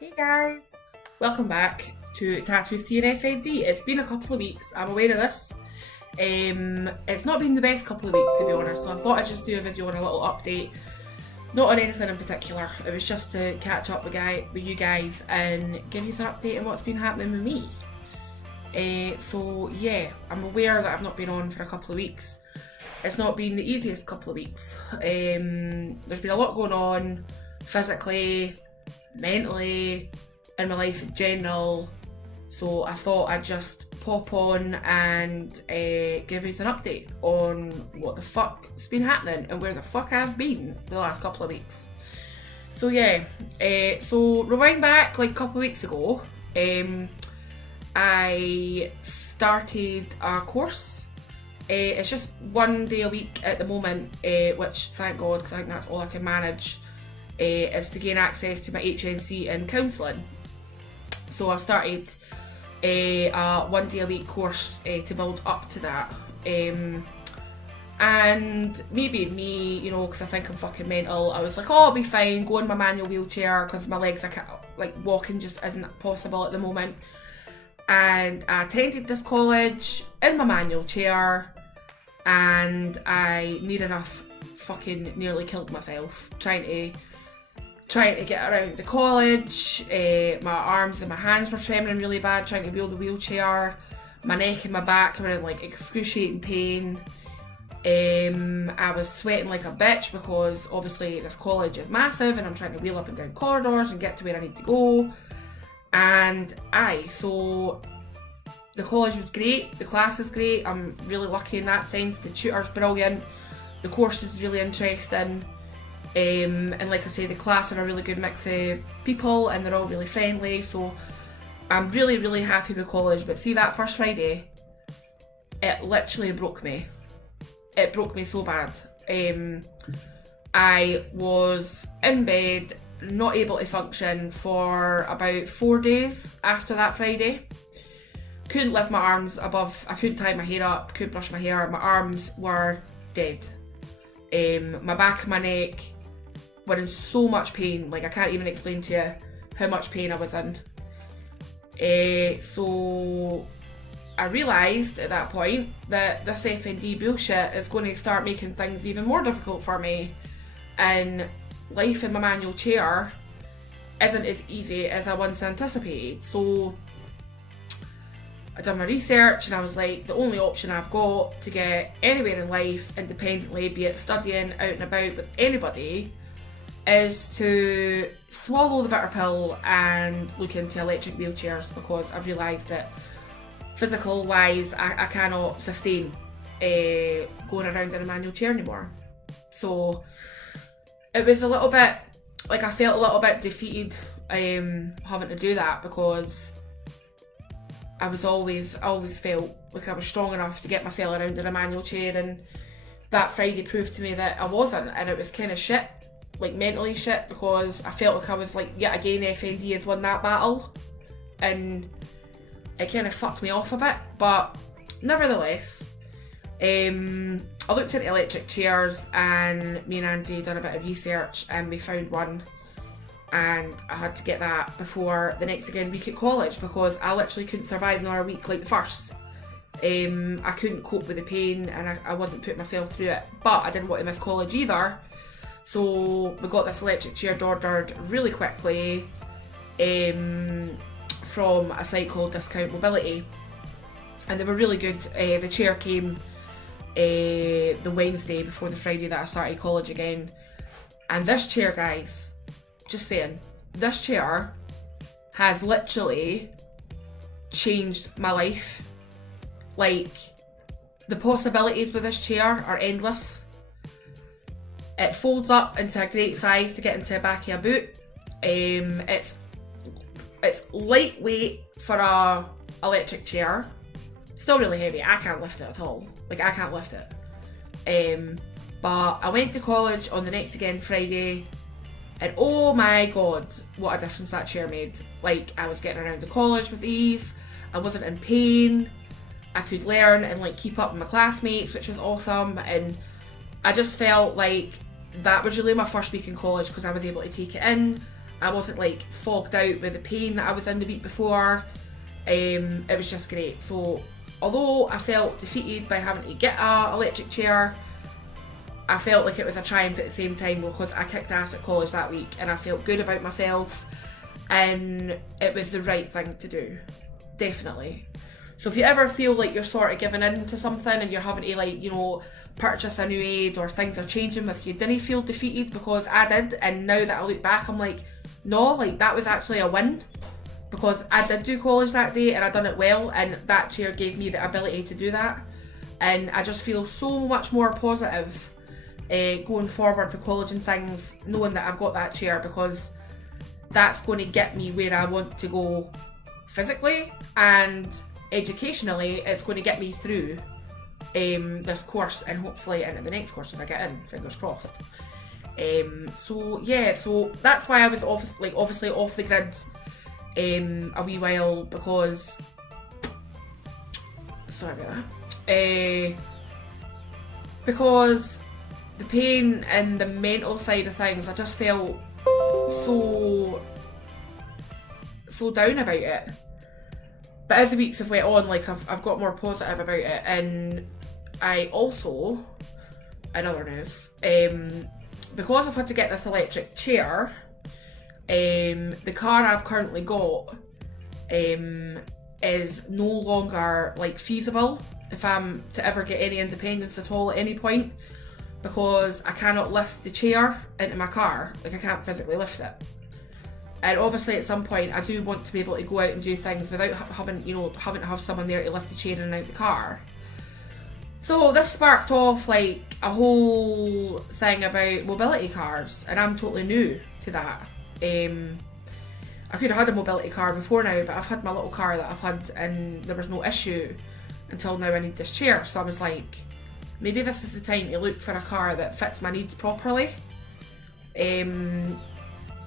Hey guys, welcome back to Tattoos TNFND. It's been a couple of weeks, I'm aware of this. It's not been the best couple of weeks to be honest, so I thought I'd just do a video and a little update. Not on anything in particular, it was just to catch up with you guys and give you an update on what's been happening with me. So yeah, I'm aware that I've not been on for a couple of weeks. It's not been the easiest couple of weeks. There's been a lot going on physically, mentally, in my life in general, so I thought I'd just pop on and give you an update on what the fuck's been happening and where the fuck I've been the last couple of weeks. So yeah, so rewind back like a couple of weeks ago, I started a course. It's just one day a week at the moment, which thank God, because I think that's all I can manage. Is to gain access to my HNC in counselling. So I've started a 1 day a week course to build up to that. And maybe me, you know, because I think I'm fucking mental, I was like, oh, I'll be fine, go in my manual wheelchair because my legs, I can't, like walking just isn't possible at the moment. And I attended this college in my manual chair and I near enough fucking nearly killed myself trying to get around the college. My arms and my hands were trembling really bad trying to wheel the wheelchair. My neck and my back were in like excruciating pain. I was sweating like a bitch because obviously this college is massive and I'm trying to wheel up and down corridors and get to where I need to go. And so the college was great, the class is great, I'm really lucky in that sense, the tutor's brilliant, the course is really interesting. And like I say, the class are a really good mix of people and they're all really friendly, so I'm really, really happy with college. But see, that first Friday, it literally broke me. It broke me so bad. I was in bed, not able to function for about 4 days after that Friday. Couldn't lift my arms above, I couldn't tie my hair up, couldn't brush my hair, my arms were dead. My back and my neck were in so much pain, like I can't even explain to you how much pain I was in. So I realised at that point that this FND bullshit is going to start making things even more difficult for me, and life in my manual chair isn't as easy as I once anticipated. So I done my research and I was like, the only option I've got to get anywhere in life independently, be it studying, out and about with anybody, is to swallow the bitter pill and look into electric wheelchairs, because I've realised that physical wise I cannot sustain going around in a manual chair anymore. So it was a little bit, like I felt a little bit defeated having to do that, because I always felt like I was strong enough to get myself around in a manual chair, and that Friday proved to me that I wasn't, and it was kind of shit, like mentally shit, because I felt like I was like, yet again FND has won that battle, and it kind of fucked me off a bit. But nevertheless, I looked at electric chairs and me and Andy done a bit of research and we found one, and I had to get that before the next week at college, because I literally couldn't survive another week like the first. I couldn't cope with the pain and I wasn't putting myself through it, but I didn't want to miss college either. So we got this electric chair ordered really quickly from a site called Discount Mobility, and they were really good. The chair came the Wednesday before the Friday that I started college again, and this chair, guys, just saying, this chair has literally changed my life. Like, the possibilities with this chair are endless. It folds up into a great size to get into the back of a boot. It's lightweight for a electric chair. Still really heavy. I can't lift it at all. Like, I can't lift it. But I went to college on the next again Friday, and oh my god, what a difference that chair made. Like, I was getting around the college with ease. I wasn't in pain. I could learn and like keep up with my classmates, which was awesome. And I just felt like that was really my first week in college, because I was able to take it in. I wasn't like fogged out with the pain that I was in the week before. It was just great. So although I felt defeated by having to get an electric chair, I felt like it was a triumph at the same time because I kicked ass at college that week and I felt good about myself, and it was the right thing to do, definitely. So if you ever feel like you're sort of giving in to something and you're having to like, you know, purchase a new aid or things are changing with you, didn't feel defeated, because I did. And now that I look back, I'm like, no, like that was actually a win, because I did do college that day and I done it well, and that chair gave me the ability to do that. And I just feel so much more positive going forward with college and things, knowing that I've got that chair, because that's going to get me where I want to go physically, and educationally it's going to get me through this course and hopefully into the next course if I get in, fingers crossed. So yeah, so that's why I was obviously off the grid a wee while, because sorry about that, because the pain and the mental side of things, I just felt so down about it. But as the weeks have went on, like I've got more positive about it. And I also, in other news, because I've had to get this electric chair, the car I've currently got is no longer like feasible if I'm to ever get any independence at all at any point, because I cannot lift the chair into my car. Like I can't physically lift it. And obviously at some point I do want to be able to go out and do things without having to have someone there to lift the chair in and out the car. So this sparked off like a whole thing about mobility cars, and I'm totally new to that. I could have had a mobility car before now, but I've had my little car that I've had and there was no issue until now. I need this chair, so I was like, maybe this is the time to look for a car that fits my needs properly.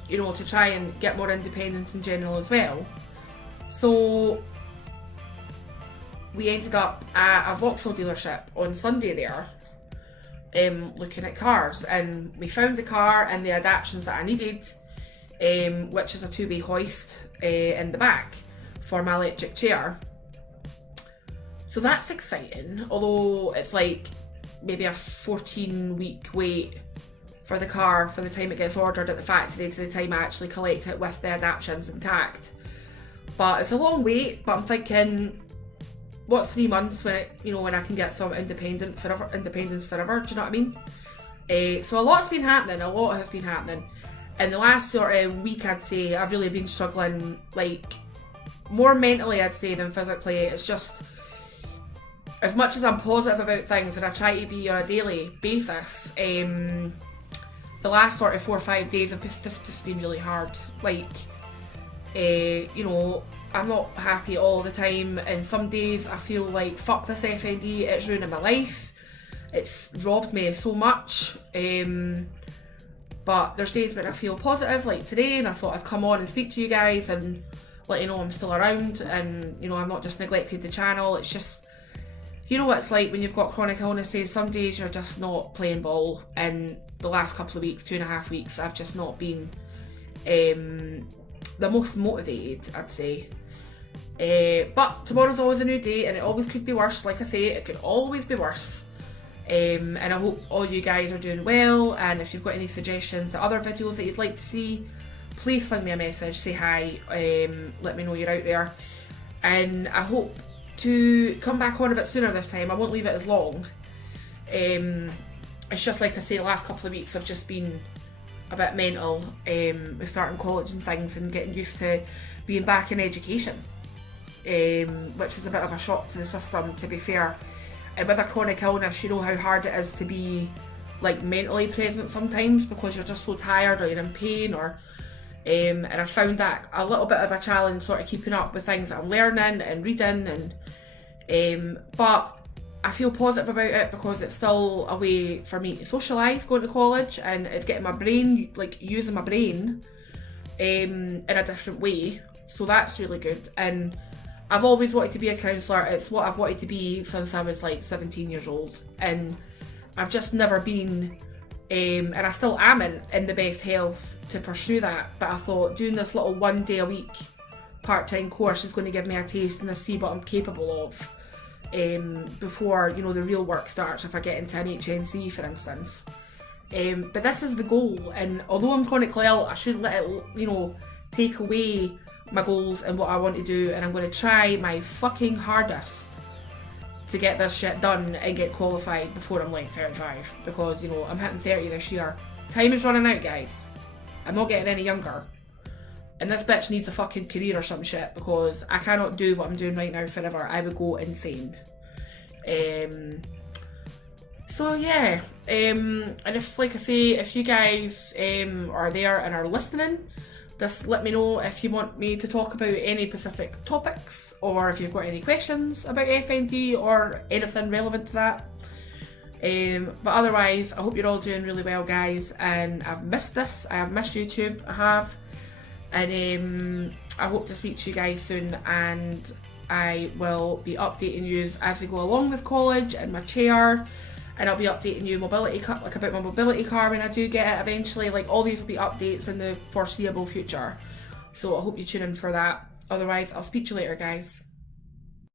You know, to try and get more independence in general as well. So we ended up at a Vauxhall dealership on Sunday there, looking at cars, and we found the car and the adaptions that I needed, which is a two-way hoist in the back for my electric chair. So that's exciting, although it's like maybe a 14-week wait for the car from the time it gets ordered at the factory to the time I actually collect it with the adaptions intact. But it's a long wait, but I'm thinking, what's 3 months when when I can get some independence forever, do you know what I mean? So a lot has been happening. In the last sort of week, I'd say I've really been struggling, like more mentally I'd say than physically. It's just, as much as I'm positive about things and I try to be on a daily basis, the last sort of 4 or 5 days have just been really hard. Like, I'm not happy all the time, and some days I feel like, fuck this FND, it's ruining my life. It's robbed me so much. But there's days when I feel positive, like today, and I thought I'd come on and speak to you guys and let you know I'm still around, and I'm not just neglected the channel. It's just, you know what it's like when you've got chronic illnesses. Some days you're just not playing ball, and the last couple of weeks, 2.5 weeks, I've just not been the most motivated, I'd say. But tomorrow's always a new day, and it always could be worse. Like I say, it could always be worse. And I hope all you guys are doing well, and if you've got any suggestions or other videos that you'd like to see, please fling me a message, say hi, let me know you're out there. And I hope to come back on a bit sooner this time. I won't leave it as long. It's just like I say, the last couple of weeks have just been a bit mental, with starting college and things and getting used to being back in education, which was a bit of a shock to the system, to be fair. And with a chronic illness, you know how hard it is to be like mentally present sometimes, because you're just so tired or you're in pain, or and I found that a little bit of a challenge, sort of keeping up with things that I'm learning and reading, and but I feel positive about it because it's still a way for me to socialise going to college, and it's getting my brain, like using my brain in a different way, so that's really good. And I've always wanted to be a counsellor. It's what I've wanted to be since I was like 17 years old, and I've just never been and I still am in the best health to pursue that, but I thought doing this little 1 day a week part-time course is going to give me a taste and a see what I'm capable of before, you know, the real work starts if I get into an HNC, for instance. But this is the goal, and although I'm chronically ill, I shouldn't let it, you know, take away my goals and what I want to do, and I'm going to try my fucking hardest to get this shit done and get qualified before I'm like 35, because, you know, I'm hitting 30 this year. Time is running out, guys. I'm not getting any younger. And this bitch needs a fucking career or some shit, because I cannot do what I'm doing right now forever. I would go insane. So yeah, and if, like I say, if you guys are there and are listening, just let me know if you want me to talk about any specific topics, or if you've got any questions about FND or anything relevant to that. But otherwise, I hope you're all doing really well, guys, and I've missed this. I have missed YouTube, I have. And I hope to speak to you guys soon, and I will be updating you as we go along with college and my chair, and I'll be updating you about my mobility car when I do get it eventually. Like, all these will be updates in the foreseeable future, so I hope you tune in for that. Otherwise, I'll speak to you later, guys.